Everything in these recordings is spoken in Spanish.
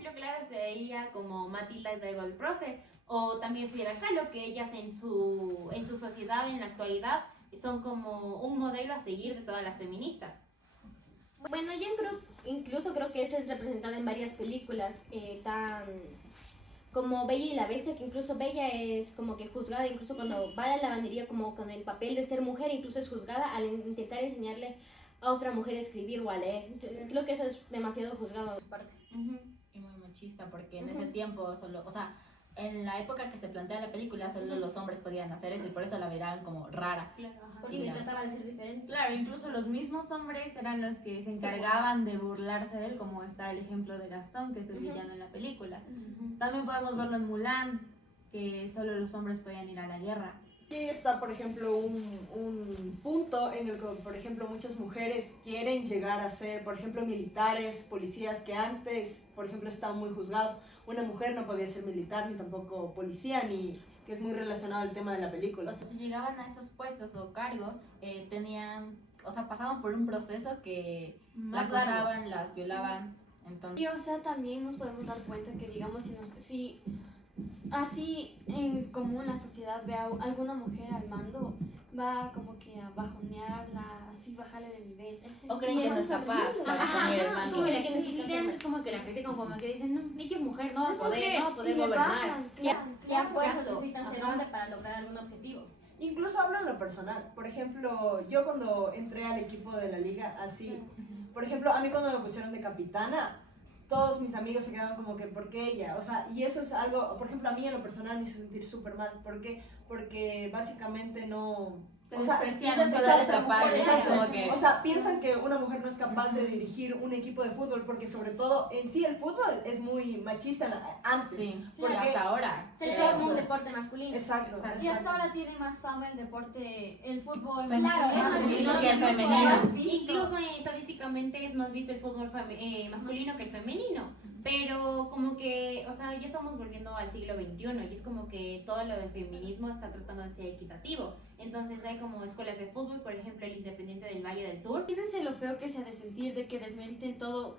ejemplo claro sería como Matilda de Gold Prócer o también Frida Kahlo, que ellas en su sociedad en la actualidad son como un modelo a seguir de todas las feministas. Bueno, yo incluso creo que eso es representado en varias películas, tan como Bella y la Bestia, que incluso Bella es como que juzgada, incluso cuando va a la lavandería como con el papel de ser mujer, incluso es juzgada al intentar enseñarle a otra mujer a escribir o a leer. Creo que eso es demasiado juzgado de su parte. Y muy machista, porque en ese tiempo solo, o sea, en la época que se plantea la película, solo los hombres podían hacer eso y por eso la verán como rara. Claro, ajá. Porque le trataba de ser diferente. Claro, incluso los mismos hombres eran los que se encargaban de burlarse de él, como está el ejemplo de Gastón, que es el villano en la película. También podemos verlo en Mulan, que solo los hombres podían ir a la guerra. Aquí está, por ejemplo, un punto en el que, por ejemplo, muchas mujeres quieren llegar a ser, por ejemplo, militares, policías, que antes, por ejemplo, estaba muy juzgado. Una mujer no podía ser militar, ni tampoco policía, ni que es muy relacionado al tema de la película. O sea, si llegaban a esos puestos o cargos, tenían, o sea, pasaban por un proceso que Más las largo. acosaban, las violaban, entonces... Y o sea, también nos podemos dar cuenta que, digamos, si así en común la sociedad ve a alguna mujer al mando, va como que a bajonearla, así bajarle de nivel. O creen Y que no eso es capaz horrible. para Ajá, asumir el ajá, mando. como la que literalmente es como que la critican, como que dicen, no, ella es mujer, no va a Es poder, mujer, no va a poder y le gobernar. bajan, claro, Ya claro. fuerza exacto. necesitan ser Ajá. hombre para lograr algún objetivo. Incluso hablo en lo personal. Por ejemplo, yo cuando entré al equipo de la liga, así, por ejemplo, a mí cuando me pusieron de capitana, todos mis amigos se quedaban como que, ¿por qué ella? O sea, y eso es algo, por ejemplo, a mí en lo personal me hizo sentir súper mal. ¿Por qué? Porque básicamente no... Te O sea, despreciaron, piensas que todas eres esas capaz, mujeres, ¿no? exacto. Como que- O sea, piensan que una mujer no es capaz de dirigir un equipo de fútbol porque sobre todo en sí el fútbol es muy machista antes. Sí, Porque- hasta ahora. Se le ve Exacto. como un deporte masculino. Exacto. Y hasta ahora tiene más fama el deporte, el fútbol. Claro, masculino, masculino que el incluso femenino. has visto. Incluso estadísticamente es más visto el fútbol masculino que el femenino, pero como que, o sea, ya estamos volviendo al siglo XXI y es como que todo lo del feminismo está tratando de ser equitativo. Entonces hay como escuelas de fútbol, por ejemplo, el Independiente del Valle del Sur. Imagínense lo feo que se ha de sentir de que desmeriten todo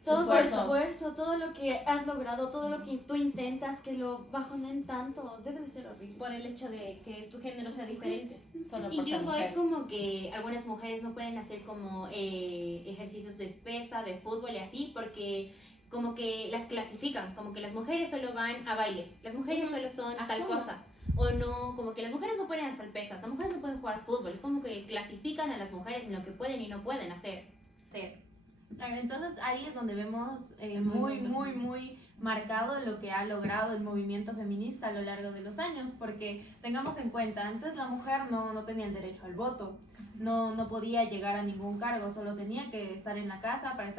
Su tu esfuerzo. esfuerzo, todo lo que has logrado, todo lo que tú intentas, que lo bajonen tanto, debe de ser horrible. Por el hecho de que tu género sea diferente. Solo por ser Incluso mujer. es como que algunas mujeres no pueden hacer como ejercicios de pesa, de fútbol y así, porque como que las clasifican, como que las mujeres solo van a baile, las mujeres solo son tal Asumo. cosa. O no, como que las mujeres no pueden hacer pesas, las mujeres no pueden jugar fútbol, es como que clasifican a las mujeres en lo que pueden y no pueden hacer. Claro, entonces ahí es donde vemos muy marcado lo que ha logrado el movimiento feminista a lo largo de los años, porque tengamos en cuenta, antes la mujer no tenía el derecho al voto, no podía llegar a ningún cargo, solo tenía que estar en la casa para,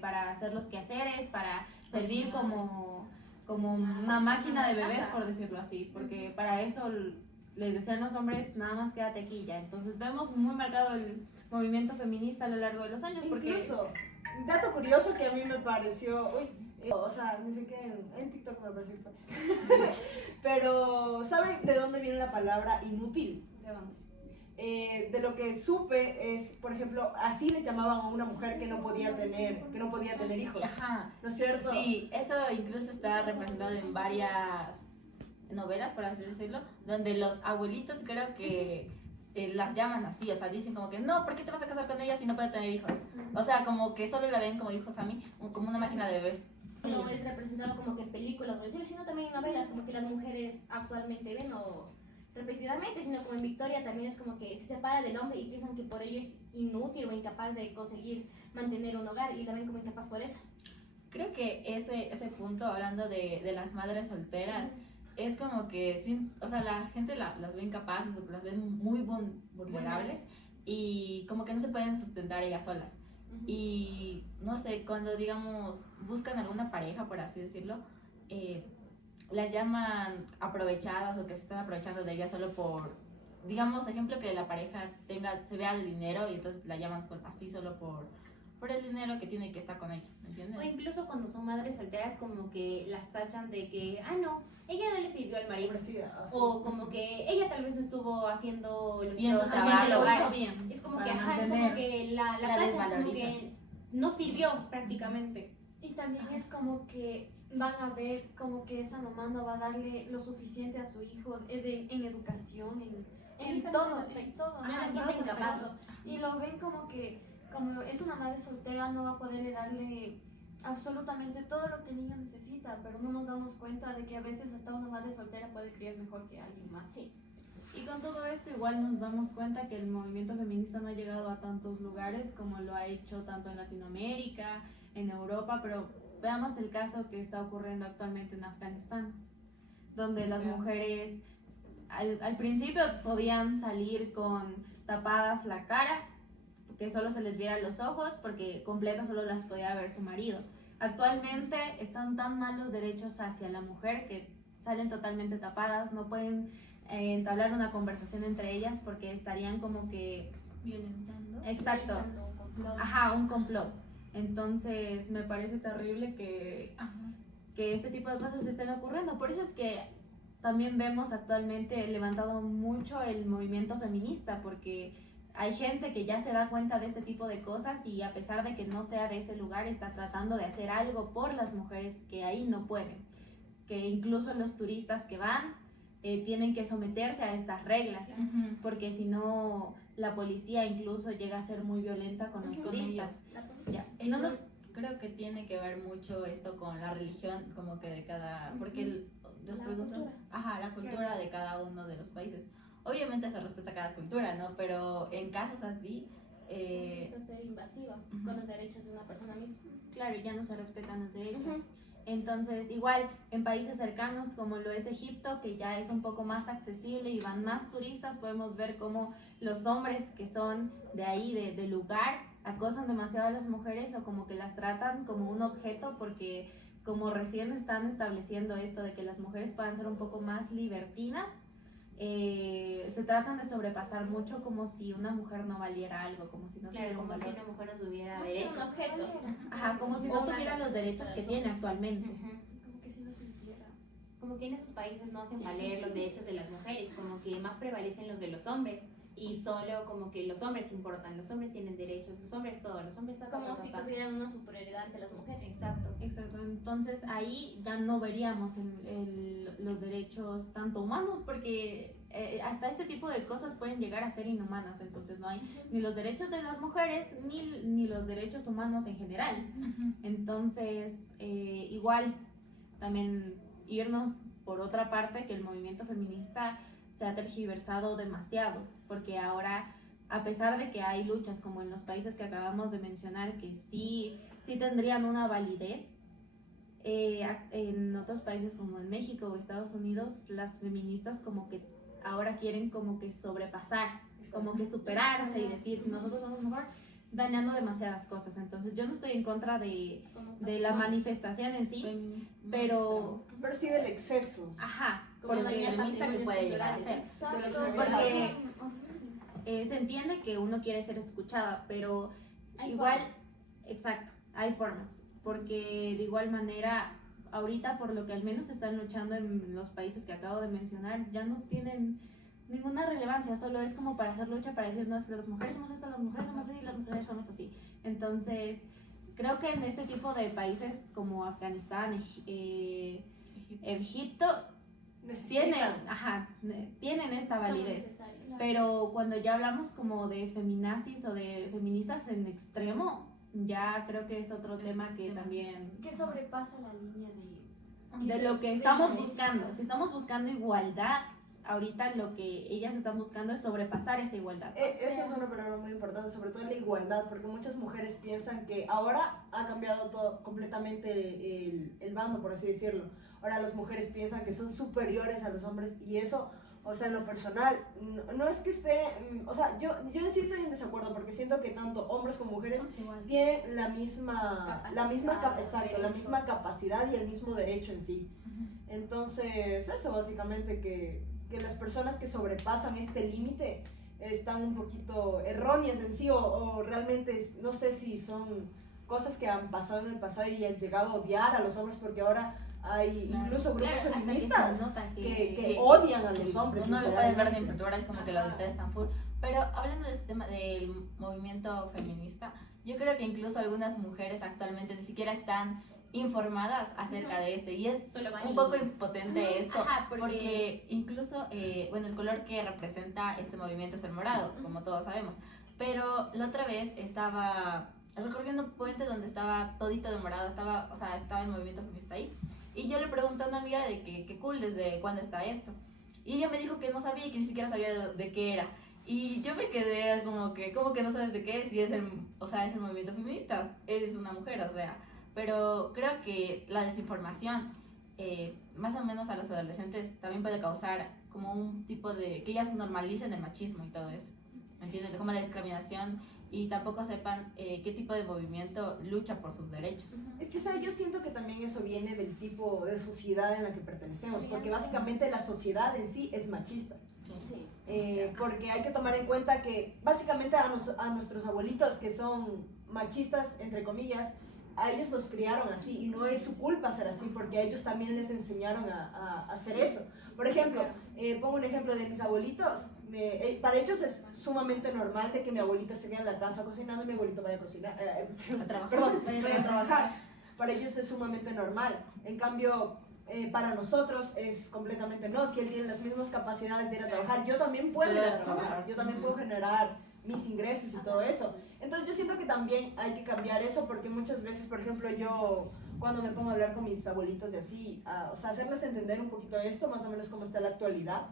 para hacer los quehaceres, para servir como una máquina de bebés, por decirlo así, porque para eso les decían los hombres, nada más quédate aquí ya. Entonces vemos muy marcado el movimiento feminista a lo largo de los años, porque Incluso, dato curioso que a mí me pareció, o sea, no sé qué, en TikTok me pareció que fue. Pero, ¿saben de dónde viene la palabra inútil? ¿de dónde? De lo que supe es, por ejemplo, así le llamaban a una mujer que no podía tener hijos, Ajá. ¿no es cierto? Sí, eso incluso está representado en varias novelas, por así decirlo, donde los abuelitos creo que las llaman así, o sea, dicen como que no, ¿por qué te vas a casar con ella si no puede tener hijos? O sea, como que solo la ven, como dijo Sammy, como una máquina de bebés. No es representado como que en películas o en series, sino también en novelas, como que las mujeres actualmente ven o repetidamente, sino como en Victoria también es como que se separa del hombre y piensan que por ello es inútil o incapaz de conseguir mantener un hogar y la ven como incapaz por eso. Creo que ese punto, hablando de las madres solteras, es como que, o sea, la gente las ve incapaces, las ve muy vulnerables y como que no se pueden sustentar ellas solas. Y no sé, cuando digamos buscan alguna pareja, por así decirlo, las llaman aprovechadas o que se están aprovechando de ellas solo por, digamos, ejemplo que la pareja se vea el dinero y entonces la llaman así solo por el dinero que tiene que estar con ella, ¿me entiendes? O incluso cuando son madres solteras como que las tachan de que, no, ella no le sirvió al marido. O como que ella tal vez no estuvo haciendo Bien su haciendo trabajo, el hogar. hizo bien. Es como para que, es como mantener. que la La tachan como desvaloriza. que no sirvió prácticamente. Y también es como que van a ver como que esa mamá no va a darle lo suficiente a su hijo en educación, en todo, en todo. Ya Ajá, la sienten en todo, capaz. todo. Y lo ven como que, como es una madre soltera, no va a poderle darle absolutamente todo lo que el niño necesita, pero no nos damos cuenta de que a veces hasta una madre soltera puede criar mejor que alguien más. Sí. Y con todo esto igual nos damos cuenta que el movimiento feminista no ha llegado a tantos lugares como lo ha hecho tanto en Latinoamérica, en Europa, pero veamos el caso que está ocurriendo actualmente en Afganistán, donde las mujeres al principio podían salir con tapadas la cara, que solo se les viera los ojos, porque completas solo las podía ver su marido. Actualmente están tan mal los derechos hacia la mujer que salen totalmente tapadas, no pueden entablar una conversación entre ellas porque estarían como que Violentando. exacto, Realizando un complot. ajá, un complot. Entonces me parece terrible que este tipo de cosas estén ocurriendo. Por eso es que también vemos actualmente levantado mucho el movimiento feminista, porque hay gente que ya se da cuenta de este tipo de cosas y a pesar de que no sea de ese lugar, está tratando de hacer algo por las mujeres que ahí no pueden. Que incluso los turistas que van tienen que someterse a estas reglas, porque si no la policía incluso llega a ser muy violenta con los Con turistas. ellos. Ya. Y No nos- creo que tiene que ver mucho esto con la religión, como que de cada, porque los La preguntas, cultura. ajá, la cultura de cada uno de los países. Obviamente se respeta cada cultura, ¿no? Pero en casos así, Eso es ser invasiva Ujú. con los derechos de una persona misma. Claro, ya no se respetan los derechos. Ujú. Entonces, igual en países cercanos como lo es Egipto, que ya es un poco más accesible y van más turistas, podemos ver cómo los hombres que son de ahí, del lugar, acosan demasiado a las mujeres o como que las tratan como un objeto porque como recién están estableciendo esto de que las mujeres puedan ser un poco más libertinas, se tratan de sobrepasar mucho como si una mujer no valiera algo, como si no Claro, tuviera un como si valor. una mujer no tuviera Como si fuera derechos. un objeto. Ajá, como si no tuviera los derechos que tiene actualmente. Ujú. Como que si no sintiera. Como que en esos países no hacen valer los derechos de las mujeres, como que más prevalecen los de los hombres y solo como que los hombres importan, los hombres tienen derechos, los hombres todo, los hombres ta, ta, Como ta, si ta. tuvieran una superioridad ante las mujeres. Exacto. Exacto, entonces ahí ya no veríamos los derechos tanto humanos porque hasta este tipo de cosas pueden llegar a ser inhumanas, entonces no hay ni los derechos de las mujeres ni los derechos humanos en general. Entonces, igual también irnos por otra parte que el movimiento feminista se ha tergiversado demasiado, porque ahora, a pesar de que hay luchas como en los países que acabamos de mencionar, que sí tendrían una validez, en otros países como en México o Estados Unidos, las feministas como que ahora quieren como que sobrepasar, como que superarse y decir nosotros somos mejor, dañando demasiadas cosas. Entonces yo no estoy en contra de la manifestación en sí, pero Pero sí del exceso. ajá, Como porque dañar extremista que puede llegar a ser. Exacto. Porque se entiende que uno quiere ser escuchada, pero Hay igual, formas. exacto, hay formas, porque de igual manera, ahorita por lo que al menos están luchando en los países que acabo de mencionar, ya no tienen ninguna relevancia, solo es como para hacer lucha, para decir, no, es que las mujeres somos esto, las mujeres somos así, las mujeres somos así. Entonces, creo que en este tipo de países como Afganistán, Egipto, tienen, Necesitan. tienen esta Son validez. necesarias. Pero cuando ya hablamos como de feminazis o de feministas en extremo, ya creo que es otro tema que también Que sobrepasa la línea de de lo que estamos buscando. Si estamos buscando igualdad, ahorita lo que ellas están buscando es sobrepasar esa igualdad. Eso es una palabra muy importante, sobre todo la igualdad, porque muchas mujeres piensan que ahora ha cambiado todo completamente el bando, por así decirlo. Ahora las mujeres piensan que son superiores a los hombres y eso, o sea, en lo personal, no es que esté, o sea, yo en sí estoy en desacuerdo porque siento que tanto hombres como mujeres tienen la misma exacto, la misma capacidad y el mismo derecho en sí. Entonces, eso básicamente que las personas que sobrepasan este límite están un poquito erróneas en sí o realmente no sé si son cosas que han pasado en el pasado y han llegado a odiar a los hombres porque ahora hay incluso grupos Claro, hasta que se feministas nota que odian a los hombres. Uno lo puede ver de literalmente. pintura, es como que los detestan full. Pero hablando de este tema del movimiento feminista, yo creo que incluso algunas mujeres actualmente ni siquiera están informadas acerca de este. Y es Solo van un y- poco impotente esto, Ajá, porque incluso, bueno, el color que representa este movimiento es el morado, como todos sabemos. Pero la otra vez estaba recorriendo un puente donde estaba todito de morado, estaba el movimiento feminista ahí. Y yo le pregunté a una amiga de que qué cool, ¿desde cuándo está esto? Y ella me dijo que no sabía y que ni siquiera sabía de qué era. Y yo me quedé como que, ¿cómo que no sabes de qué es? Si es el movimiento feminista, eres una mujer, o sea. Pero creo que la desinformación, más o menos a los adolescentes, también puede causar como un tipo de, que ellas normalicen el machismo y todo eso. ¿Me entienden? Como la discriminación y tampoco sepan qué tipo de movimiento lucha por sus derechos. Es que, o sea, yo siento que también eso viene del tipo de sociedad en la que pertenecemos, porque básicamente la sociedad en sí es machista. Sí. Porque hay que tomar en cuenta que básicamente a nuestros abuelitos que son machistas, entre comillas, a ellos los criaron así y no es su culpa ser así porque a ellos también les enseñaron a hacer eso. Por ejemplo, pongo un ejemplo de mis abuelitos. Para ellos es sumamente normal de que mi abuelita se quede en la casa cocinando y mi abuelito vaya a cocinar, vaya a trabajar. Para ellos es sumamente normal. En cambio, para nosotros es completamente no. Si él tiene las mismas capacidades de ir a trabajar, yo también puedo ir a trabajar. Yo también puedo generar mis ingresos y todo eso. Entonces yo siento que también hay que cambiar eso porque muchas veces, por ejemplo, yo cuando me pongo a hablar con mis abuelitos y así, o sea, hacerles entender un poquito esto, más o menos cómo está la actualidad,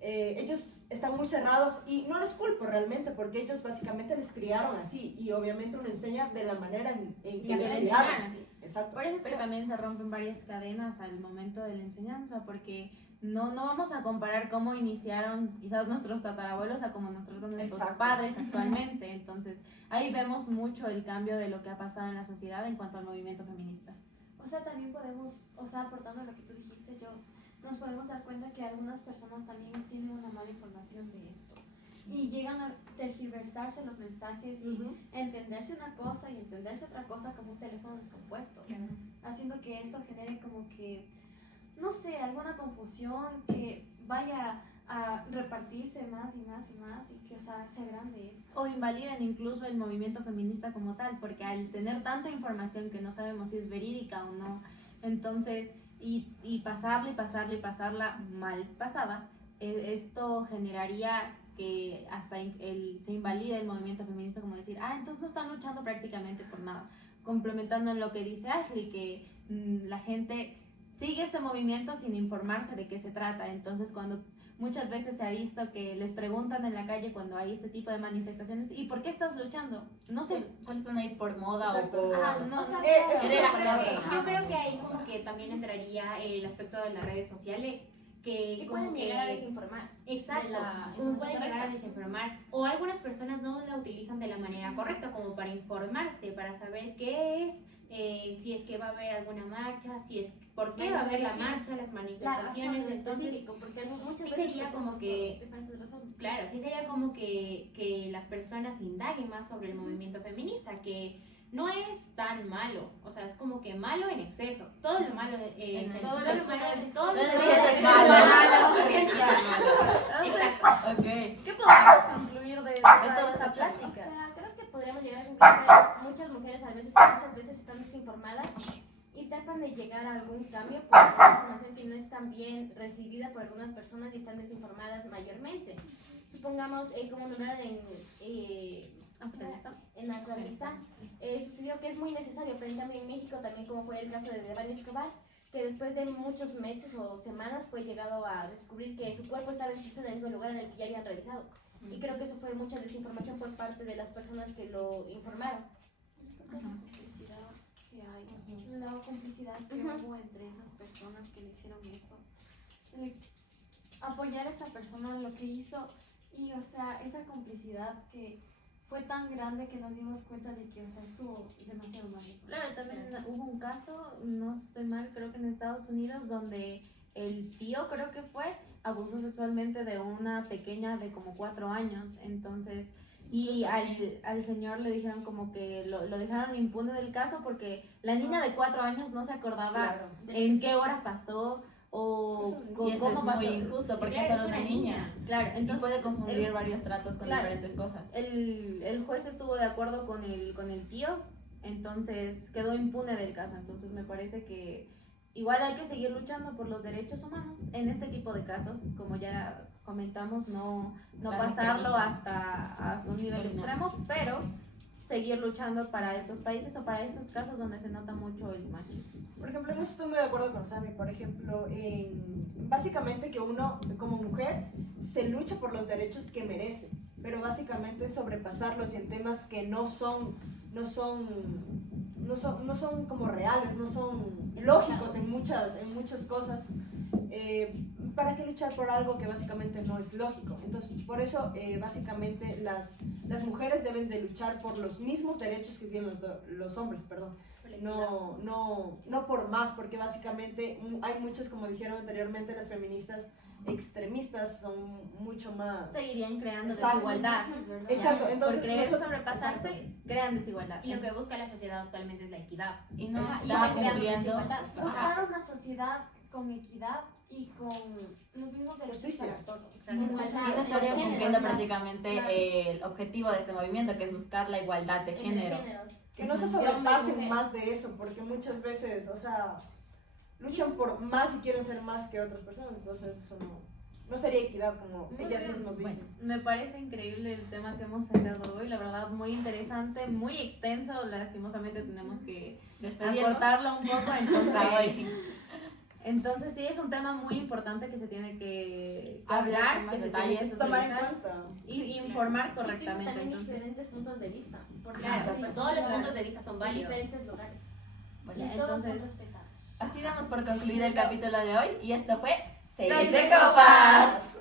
ellos están muy cerrados y no los culpo realmente porque ellos básicamente les criaron así y obviamente uno enseña de la manera en que les criaron. Exacto. Por eso es que también se rompen varias cadenas al momento de la enseñanza, porque no vamos a comparar cómo iniciaron quizás nuestros tatarabuelos a cómo nos tratan nuestros Exacto. padres actualmente. Entonces, ahí vemos mucho el cambio de lo que ha pasado en la sociedad en cuanto al movimiento feminista. O sea, también podemos, o sea, aportando lo que tú dijiste, Jos, nos podemos dar cuenta que algunas personas también tienen una mala información de esto. Y llegan a tergiversarse los mensajes y entenderse una cosa y entenderse otra cosa como un teléfono descompuesto. Haciendo que esto genere como que, no sé, alguna confusión que vaya a repartirse más y más y más y que, o sea, sea grande esto. O invaliden incluso el movimiento feminista como tal, porque al tener tanta información que no sabemos si es verídica o no, entonces, y pasarla mal pasada, esto generaría que hasta se invalide el movimiento feminista, como decir, entonces no están luchando prácticamente por nada. Complementando lo que dice Ashley, que la gente sigue este movimiento sin informarse de qué se trata. Entonces, cuando muchas veces se ha visto que les preguntan en la calle cuando hay este tipo de manifestaciones, ¿y por qué estás luchando? No sé. Solo están ahí por moda Exacto. o por... No, O sea, eso yo es creo que- yo creo que ahí como que también entraría el aspecto de las redes sociales, que Y como pueden que... llegar a desinformar. Exacto, de la como pueden información llegar a correcta. desinformar, o algunas personas no la utilizan de la manera correcta, como para informarse, para saber qué es, si es que va a haber alguna marcha, si es por qué va a haber la marcha, las La razón manifestaciones, en entonces específico, porque muchas sí veces sería pues, como son que- por diferentes razones. claro, sí sería como que las personas indaguen más sobre el movimiento feminista, que no es tan malo, o sea, es como que malo en exceso, todo lo malo En todo exceso. lo malo es todo lo Todo malo eso es es malo. Entonces, Exacto. Ok. ¿qué podemos concluir de toda esta O plática? sea, creo que podríamos llegar a concluir que muchas mujeres muchas veces están desinformadas y tratan de llegar a algún cambio por una información que no es tan bien recibida por algunas personas y están desinformadas mayormente. Supongamos, como nombrar en Afganistán, sucedió que es muy necesario, pero también en México, también como fue el caso de Devani Escobar, que después de muchos meses o semanas fue llegado a descubrir que su cuerpo estaba expuesto en el mismo lugar en el que ya habían realizado. Y creo que eso fue mucha desinformación por parte de las personas que lo informaron. La complicidad que hay, la complicidad que hubo entre esas personas que le hicieron eso. Apoyar a esa persona lo que hizo y, o sea, esa complicidad que fue tan grande que nos dimos cuenta de que, o sea, estuvo demasiado mal eso. Claro, también hubo un caso, no estoy mal, creo que en Estados Unidos, donde el tío, creo que fue, abusó sexualmente de una pequeña de como 4 años. Entonces, y al señor le dijeron como que lo dejaron impune del caso porque la niña de 4 años no se acordaba en qué hora pasó o Y eso cómo es pasó. muy injusto porque es Claro, solo es una una niña. Claro, Y entonces puede confundir el- varios tratos con claro. diferentes cosas. el juez estuvo de acuerdo con el tío entonces quedó impune del caso. Entonces me parece que igual hay que seguir luchando por los derechos humanos en este tipo de casos, como ya comentamos, no pasarlo hasta un nivel extremo, pero seguir luchando para estos países o para estos casos donde se nota mucho el machismo. Por ejemplo, en eso estoy muy de acuerdo con Sammy. Por ejemplo, básicamente que uno como mujer se lucha por los derechos que merece, pero básicamente sobrepasarlos y en temas que no son como reales, no son lógicos en muchas cosas. ¿Para qué luchar por algo que básicamente no es lógico? Entonces, por eso básicamente las mujeres deben de luchar por los mismos derechos que tienen los hombres, perdón. No por más, porque básicamente hay muchas, como dijeron anteriormente, las feministas extremistas son mucho más... Seguirían creando Exacto. desigualdad. Exacto, entonces por creer nosotros- sobrepasarse, exacto. crean desigualdad. Y lo que busca la sociedad actualmente es la equidad. Y no Ajá, y está van creando cumpliendo. desigualdad. Buscar una sociedad con equidad y con los mismos derechos Justicia. para todos. Exacto. Y no estaría cumpliendo prácticamente el objetivo de este movimiento, que es buscar la igualdad de género. Que no se sobrepasen más de eso, porque muchas veces, o sea, luchan por más y quieren ser más que otras personas, entonces eso no sería equidad como Muy ellas bien. mismas dicen. Me parece increíble el tema que hemos tratado hoy, la verdad muy interesante, muy extenso, lastimosamente tenemos que Despedirnos. acortarlo un poco, entonces sí es un tema muy importante que se tiene que hablar, que se tiene que Tomar en socializar cuenta. y informar Y tiene correctamente. también Entonces, diferentes puntos de vista. Porque Claro, sí, todos los puntos de vista son en válidos. diferentes lugares. bueno, Y todos son entonces respetados. Así damos por concluido el capítulo de hoy y esto fue 6 Seis de de Copas.